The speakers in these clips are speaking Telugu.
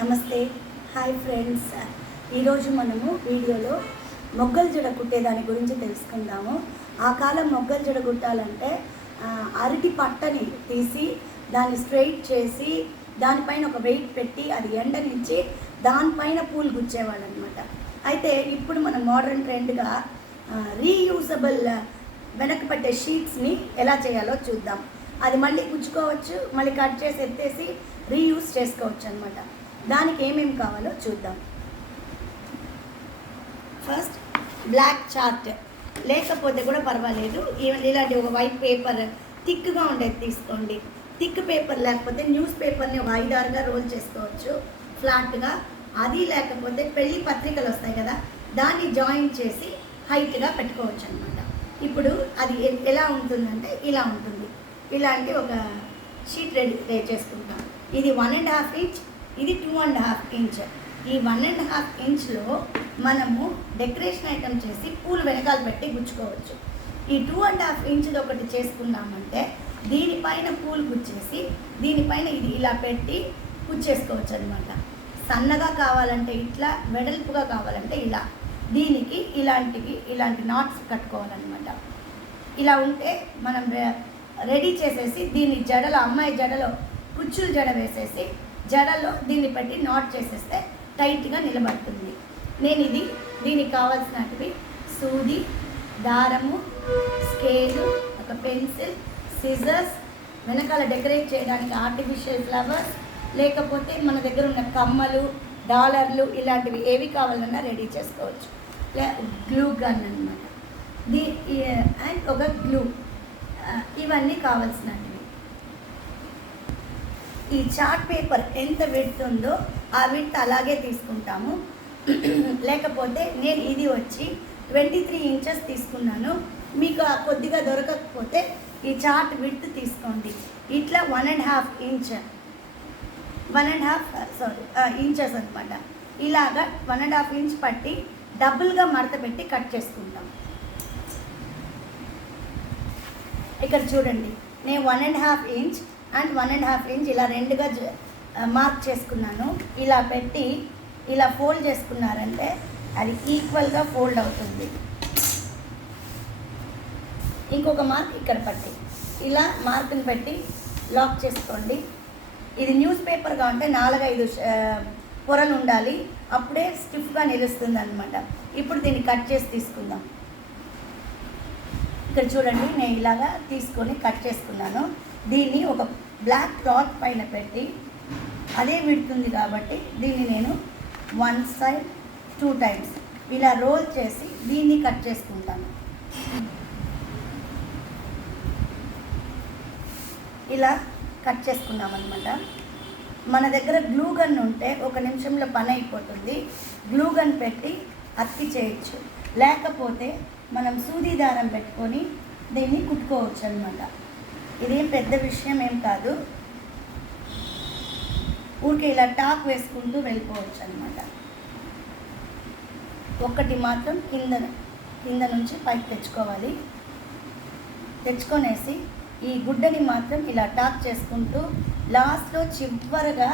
నమస్తే, హాయ్ ఫ్రెండ్స్. ఈరోజు మనము వీడియోలో మొగ్గల జడ కుట్టే దాని గురించి తెలుసుకుందాము. ఆ కాలం మొగ్గల జడ కుట్టాలంటే అరటి పట్టని తీసి దాన్ని స్ట్రైట్ చేసి దానిపైన ఒక వెయిట్ పెట్టి అది ఎండ నుంచి దానిపైన పూలు గుచ్చేవాళ్ళు అనమాట. అయితే ఇప్పుడు మన మోడర్న్ ట్రెండ్గా రీయూజబుల్ వెనక్కి పట్టే షీట్స్ని ఎలా చేయాలో చూద్దాం. అది మళ్ళీ గుచ్చుకోవచ్చు, మళ్ళీ కట్ చేసి ఎత్తేసి రీయూజ్ చేసుకోవచ్చు అనమాట. దానికి ఏమేమి కావాలో చూద్దాం. ఫస్ట్ బ్లాక్ చార్ట్ లేకపోతే కూడా పర్వాలేదు, ఇలాంటి ఒక వైట్ పేపర్ థిక్గా ఉండేది తీసుకోండి. థిక్ పేపర్ లేకపోతే న్యూస్ పేపర్ని ఒక 5-6గా రోల్ చేసుకోవచ్చు ఫ్లాట్గా. అది లేకపోతే పెళ్లి పత్రికలు వస్తాయి కదా, దాన్ని జాయిన్ చేసి హైట్గా పెట్టుకోవచ్చు అనమాట. ఇప్పుడు అది ఎలా ఉంటుందంటే ఇలా ఉంటుంది. ఇలాంటి ఒక షీట్ రెడీ చేసుకుంటాం. ఇది 1.5 ఇంచ్, ఇది 2.5 ఇంచ్. ఈ 1.5 ఇంచ్లో మనము డెకరేషన్ ఐటమ్ చేసి పూలు వెనకాల పెట్టి గుచ్చుకోవచ్చు. ఈ 2.5 ఇంచ్ది ఒకటి చేసుకున్నామంటే దీనిపైన పూలు గుచ్చేసి దీనిపైన ఇది ఇలా పెట్టి గుచ్చేసుకోవచ్చు అనమాట. సన్నగా కావాలంటే ఇట్లా, వెడల్పుగా కావాలంటే ఇలా. దీనికి ఇలాంటి నాట్స్ కట్టుకోవాలన్నమాట. ఇలా ఉంటే మనం రెడీ చేసేసి దీన్ని జడలో, అమ్మాయి జడలో కుచ్చులు జడ వేసేసి జడలో దీన్ని పెట్టి నాట్ చేసేస్తే టైట్గా నిలబడుతుంది. నేను దీనికి కావాల్సినవి సూది, దారము, స్కేలు, ఒక పెన్సిల్, సిజర్స్, వెనకాల డెకరేట్ చేయడానికి ఆర్టిఫిషియల్ ఫ్లవర్స్, లేకపోతే మన దగ్గర ఉన్న కమ్మలు, డాలర్లు, ఇలాంటివి ఏవి కావాలన్నా రెడీ చేసుకోవచ్చు. గ్లూ గన్ అనమాట. అండ్ ఒక గ్లూ, ఇవన్నీ కావాల్సినవి. ఈ చార్ట్ పేపర్ ఎంత విడ్త్ ఉందో ఆ విడ్త్ అలాగే తీసుకుంటాము. లేకపోతే నేను ఇది వచ్చి 23 ఇంచెస్ తీసుకున్నాను. మీకు కొద్దిగా దొరకకపోతే ఈ చార్ట్ విడ్త్ తీసుకోండి. ఇట్లా 1.5 ఇంచ్, 1.5 ఇంచెస్ అనమాట. ఇలాగా 1.5 ఇంచ్ పట్టి డబుల్గా మడత పెట్టి కట్ చేసుకుంటాం. ఇక్కడ చూడండి, నేను 1.5 ఇంచ్ అండ్ 1.5 ఇంచ్ ఇలా రెండుగా మార్క్ చేసుకున్నాను. ఇలా పెట్టి ఇలా ఫోల్డ్ చేసుకున్నారంటే అది ఈక్వల్గా ఫోల్డ్ అవుతుంది. ఇంకొక మార్క్ ఇక్కడ పట్టి ఇలా మార్క్ని పెట్టి లాక్ చేసుకోండి. ఇది న్యూస్ పేపర్గా ఉంటే 4-5 పొరలు ఉండాలి, అప్పుడే స్టిఫ్గా నిలుస్తుంది అనమాట. ఇప్పుడు దీన్ని కట్ చేసి తీసుకుందాం. ఇక్కడ చూడండి, నేను ఇలాగా తీసుకొని కట్ చేసుకున్నాను. దీన్ని ఒక బ్లాక్ క్లాత్ పైన పెట్టి అదే విడుతుంది కాబట్టి దీన్ని నేను 1 సైడ్ 2 టైమ్స్ ఇలా రోల్ చేసి దీన్ని కట్ చేసుకుంటాను. ఇలా కట్ చేసుకున్నాం అనమాట. మన దగ్గర గ్లూ గన్ ఉంటే 1 నిమిషంలో పని అయిపోతుంది. గ్లూ గన్ పెట్టి అతికి చేయొచ్చు, లేకపోతే మనం సూది దారం పెట్టుకొని దీన్ని కుట్టుకోవచ్చు అనమాట. ఇదేం పెద్ద విషయం ఏం కాదు, ఊరికే ఇలా టాక్ వేసుకుంటూ వెళ్ళిపోవచ్చు అనమాట. ఒక్కటి మాత్రం కింద నుంచి పైకి తెచ్చుకోవాలి. తెచ్చుకొనేసి ఈ గుడ్డని మాత్రం ఇలా టాక్ చేసుకుంటూ లాస్ట్లో చివరగా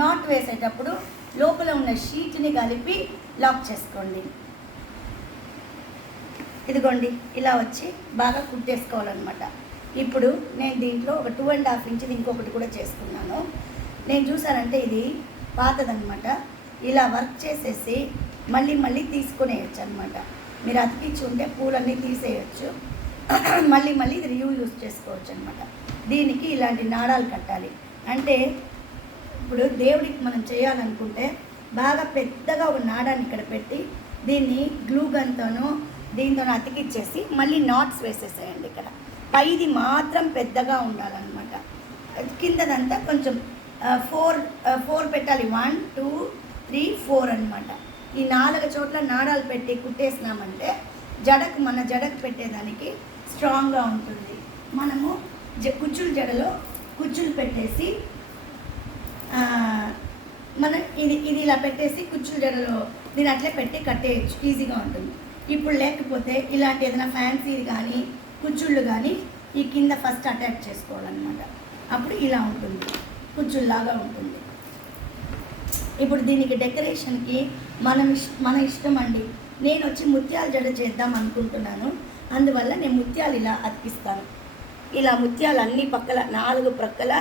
నాట్ వేసేటప్పుడు లోపల ఉన్న షీట్ని కలిపి లాక్ చేసుకోండి. ఇదిగోండి, ఇలా వచ్చి బాగా కుట్టేసుకోవాలన్నమాట. ఇప్పుడు నేను దీంట్లో ఒక 2.5 ఇంచ్ది ఇంకొకటి కూడా చేసుకున్నాను. నేను చూసానంటే ఇది పాతదనమాట. ఇలా వర్క్ చేసేసి మళ్ళీ తీసుకునేయచ్చు అనమాట. మీరు అతికించి ఉంటే పూలన్నీ తీసేయచ్చు, మళ్ళీ ఇది రీయూజ్ చేసుకోవచ్చు అనమాట. దీనికి ఇలాంటి నాడాలు కట్టాలి. అంటే ఇప్పుడు దేవుడికి మనం చేయాలనుకుంటే బాగా పెద్దగా ఒక నాడాన్ని ఇక్కడ పెట్టి దీన్ని గ్లూ గన్తోనో దీంతో అతికిచ్చేసి మళ్ళీ నాట్స్ వేసేసేయండి. ఇక్కడ పైది మాత్రం పెద్దగా ఉండాలన్నమాట. కిందదంతా కొంచెం 4 పెట్టాలి. 1 2 3 4 అనమాట. ఈ 4 చోట్ల నాడాలు పెట్టి కుట్టేసినామంటే మన జడకు పెట్టేదానికి స్ట్రాంగ్గా ఉంటుంది. మనము జడలో కుచ్చులు పెట్టేసి మనం ఇది ఇలా పెట్టేసి కుచ్చుల జడలో దీన్ని అట్లే పెట్టి కట్టేయచ్చు, ఈజీగా ఉంటుంది. ఇప్పుడు లేకపోతే ఇలాంటి ఏదైనా ఫ్యాన్సీది కానీ కుచ్చుళ్ళు కానీ ఈ కింద ఫస్ట్ అటాచ్ చేసుకోవాలన్నమాట. అప్పుడు ఇలా ఉంటుంది. కుచ్చుల్లాగా ఉంటుంది. ఇప్పుడు దీనికి డెకరేషన్కి మన ఇష్టం అండి. నేను వచ్చి ముత్యాల జడ చేద్దాం అనుకుంటున్నాను. అందువల్ల నేను ముత్యాలు ఇలా అతికిస్తాను. ఇలా ముత్యాలు అన్ని పక్కల 4 ప్రక్కల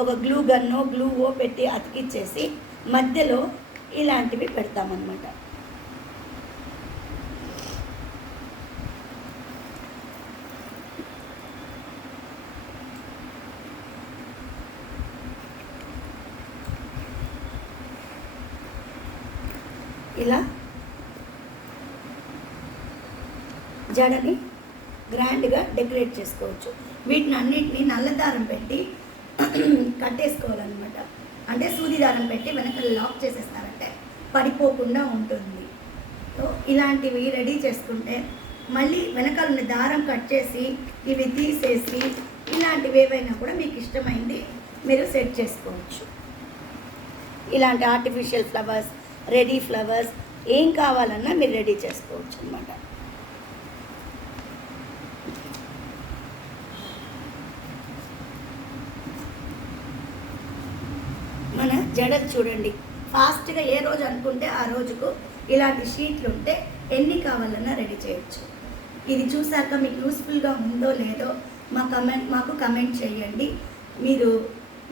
ఒక గ్లూ గన్నో గ్లూవో పెట్టి అతికిచ్చేసి మధ్యలో ఇలాంటివి పెడతామన్నమాట. ఇలా జడని గ్రాండ్గా డెకరేట్ చేసుకోవచ్చు. వీటిని అన్నిటినీ నల్ల దారం పెట్టి కట్టేసుకోవాలన్నమాట. అంటే సూది దారం పెట్టి వెనకాల లాక్ చేసేస్తారంటే పడిపోకుండా ఉంటుంది. సో ఇలాంటివి రెడీ చేసుకుంటే మళ్ళీ వెనకాల ఉన్న దారం కట్ చేసి ఇవి తీసేసి ఇలాంటివి ఏవైనా కూడా మీకు ఇష్టమైంది మీరు సెట్ చేసుకోవచ్చు. ఇలాంటి ఆర్టిఫిషియల్ ఫ్లవర్స్, రెడీ ఫ్లవర్స్ ఏం కావాలన్నా మీరు రెడీ చేసుకోవచ్చు అన్నమాట. మన జడలు చూడండి, ఫాస్ట్గా ఏ రోజు అనుకుంటే ఆ రోజుకు ఇలాంటి షీట్లు ఉంటే ఎన్ని కావాలన్నా రెడీ చేయొచ్చు. ఇది చూసాక మీకు యూస్ఫుల్గా ఉందో లేదో మాకు కమెంట్ చేయండి. మీరు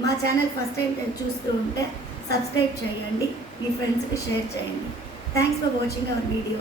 మా ఛానల్ ఫస్ట్ టైం చూస్తూ ఉంటే సబ్స్క్రైబ్ చేయండి, మీ ఫ్రెండ్స్కి షేర్ చేయండి. Thanks for watching our video.